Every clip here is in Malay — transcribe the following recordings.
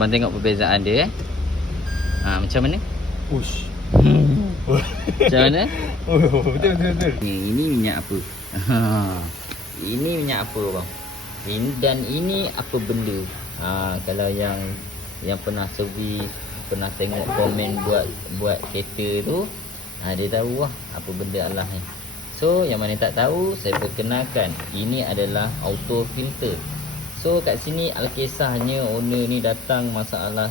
Abang tengok perbezaan dia macam mana? Ush. Macam mana? Betul. Ini minyak apa? Ini minyak apa bang? Dan ini apa benda? Kalau yang pernah servis, pernah tengok komen buat kereta tu, dia tahu lah apa benda Allah ni. So yang mana tak tahu, saya perkenalkan, ini adalah auto filter. So kat sini alkisahnya owner ni datang masalah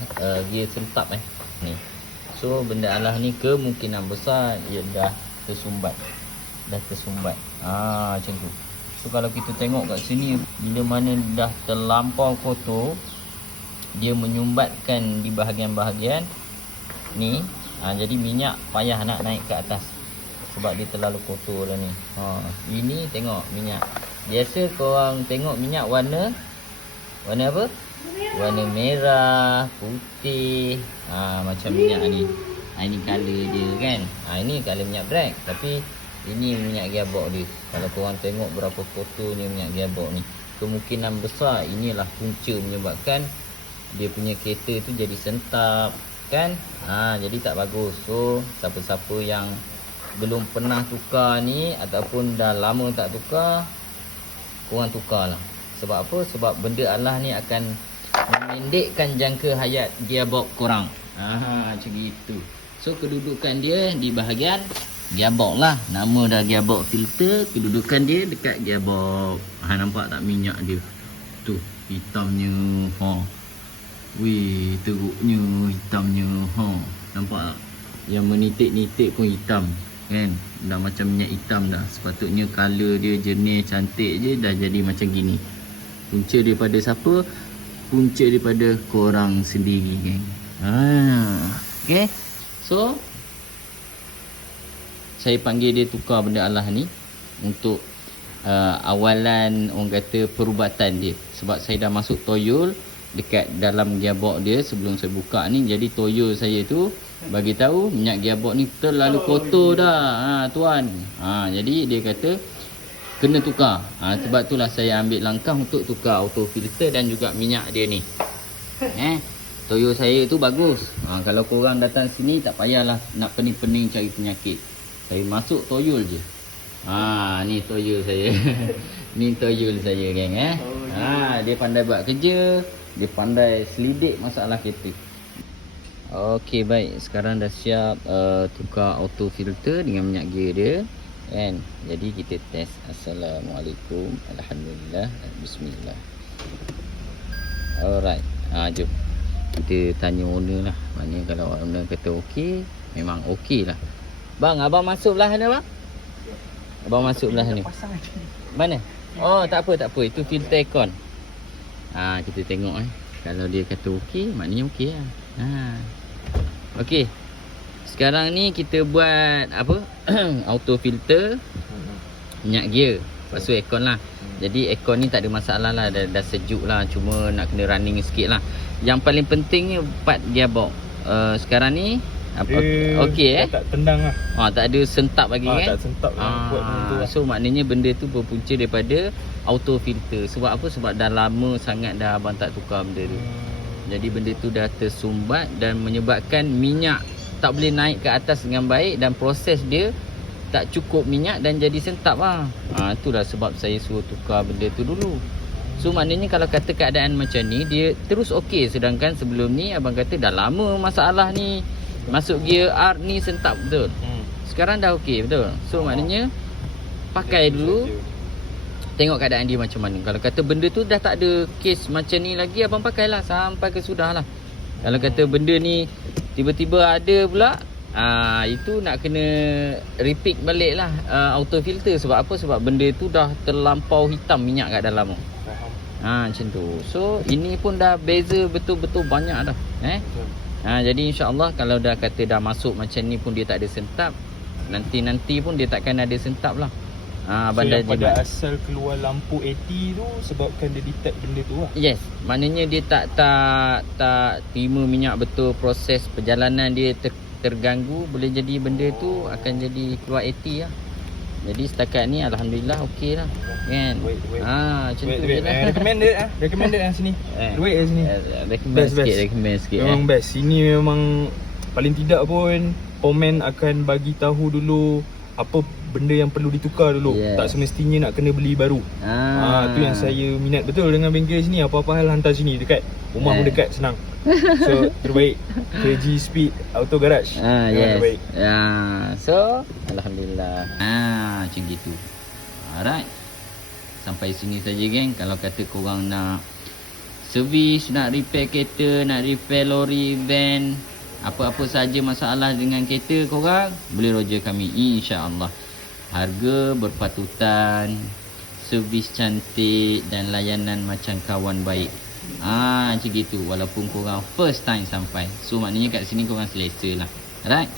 gear sentap ni. So benda Allah ni kemungkinan besar ia dah tersumbat. Macam tu. So kalau kita tengok kat sini, bila mana dah terlampau kotor, dia menyumbatkan di bahagian-bahagian ni. Jadi minyak payah nak naik ke atas sebab dia terlalu kotor dah ni. Ini tengok minyak. Biasa korang tengok minyak warna apa? Warna merah, putih. Macam minyak ni. Ini color dia kan. Ini color minyak black. Tapi ini minyak gearbox dia. Kalau korang tengok berapa kotor ni minyak gearbox ni, kemungkinan besar inilah punca menyebabkan dia punya kereta tu jadi sentap kan. Jadi tak bagus. So siapa-siapa yang belum pernah tukar ni ataupun dah lama tak tukar, korang tukarlah. Sebab apa? Sebab benda Allah ni akan memendekkan jangka hayat gearbox korang. Macam gitu. So kedudukan dia di bahagian gearbox lah. Nama dah gearbox filter, kedudukan dia dekat gearbox. Nampak tak minyak dia? Tu hitamnya. Wih, teruknya hitamnya. Nampak tak? Yang menitik-nitik pun hitam kan. Dah macam minyak hitam dah. Sepatutnya color dia jernih cantik je, dah jadi macam gini. Punca daripada siapa? Punca daripada korang sendiri geng. Okay. So saya panggil dia tukar benda Allah ni untuk awalan orang kata perubatan dia. Sebab saya dah masuk toyol dekat dalam gearbox dia sebelum saya buka ni. Jadi toyol saya tu bagi tahu minyak gearbox ni terlalu kotor dah tuan. Jadi dia kata kena tukar. Sebab itulah saya ambil langkah untuk tukar auto filter dan juga minyak dia ni. Toyol saya tu bagus. Kalau korang datang sini tak payahlah nak pening-pening cari penyakit. Saya masuk toyol je. Ni toyol saya. Ni toyol saya geng dia pandai buat kerja, dia pandai selidik masalah kereta. Okey baik, sekarang dah siap tukar auto filter dengan minyak gear dia kan. Jadi kita test. Assalamualaikum, alhamdulillah, bismillah. Alright, jom kita tanya owner lah. Maknanya kalau owner kata okey, memang okey lah. Bang, abang masuk belah mana bang? Abang masuk belah ni. Mana? Tak apa. Itu filter aircon. Kita tengok Kalau dia kata okey, maknanya okey lah. Okey. Sekarang ni kita buat apa? Auto filter minyak gear. Lepas tu aircon lah. Jadi aircon ni tak ada masalah lah, dah sejuk lah. Cuma nak kena running sikit lah. Yang paling penting ni part gearbox. Sekarang ni okey tak tendang lah. Tak ada sentap lagi kan? Tak sentap buat tu lah. So maknanya benda tu berpunca daripada auto filter. Sebab apa? Sebab dah lama sangat dah abang tak tukar benda tu. Jadi benda tu dah tersumbat dan menyebabkan minyak tak boleh naik ke atas dengan baik dan proses dia tak cukup minyak dan jadi sentap lah. Itulah sebab saya suruh tukar benda tu dulu. So maknanya kalau kata keadaan macam ni, dia terus okey. Sedangkan sebelum ni abang kata dah lama masalah ni. Masuk gear R ni sentap betul. Sekarang dah okey betul. So maknanya pakai dulu, tengok keadaan dia macam mana. Kalau kata benda tu dah tak ada kes macam ni lagi, abang pakailah sampai ke sudah lah. Kalau kata benda ni tiba-tiba ada pula, itu nak kena repeat balik lah auto filter. Sebab apa? Sebab benda tu dah terlampau hitam minyak kat dalam. Macam tu. So ini pun dah beza betul-betul banyak dah. Jadi insya-Allah kalau dah kata dah masuk macam ni pun dia tak ada sentap, nanti pun dia takkan ada sentap lah. So yang pada asal keluar lampu AT tu sebabkan dia detect benda tu lah. Yes, maknanya dia tak terima minyak betul, proses perjalanan dia terganggu, boleh jadi benda tu akan jadi keluar AT lah. Jadi setakat ni alhamdulillah okey lah. Kan? Wait. Macam tu je lah. Recommended sini. Wait sini. Recommend Best. sikit. Memang best. Sini memang paling tidak pun Pomen akan bagi tahu dulu apa benda yang perlu ditukar dulu. Yes. Tak semestinya nak kena beli baru. Tu yang saya minat betul dengan bengkel sini. Apa-apa hal hantar sini dekat. Rumah pun dekat, senang. So terbaik. KG Speed Auto Garage. Yes. Terbaik. So alhamdulillah. Macam gitu. Alright. Sampai sini saja geng. Kalau kata korang nak servis, nak repair kereta, nak repair lori, van, apa-apa saja masalah dengan kereta korang, boleh roger kami insya-Allah. Harga berpatutan, servis cantik dan layanan macam kawan baik. Macam gitu walaupun korang first time sampai. So maknanya kat sini korang selesa lah. Alright.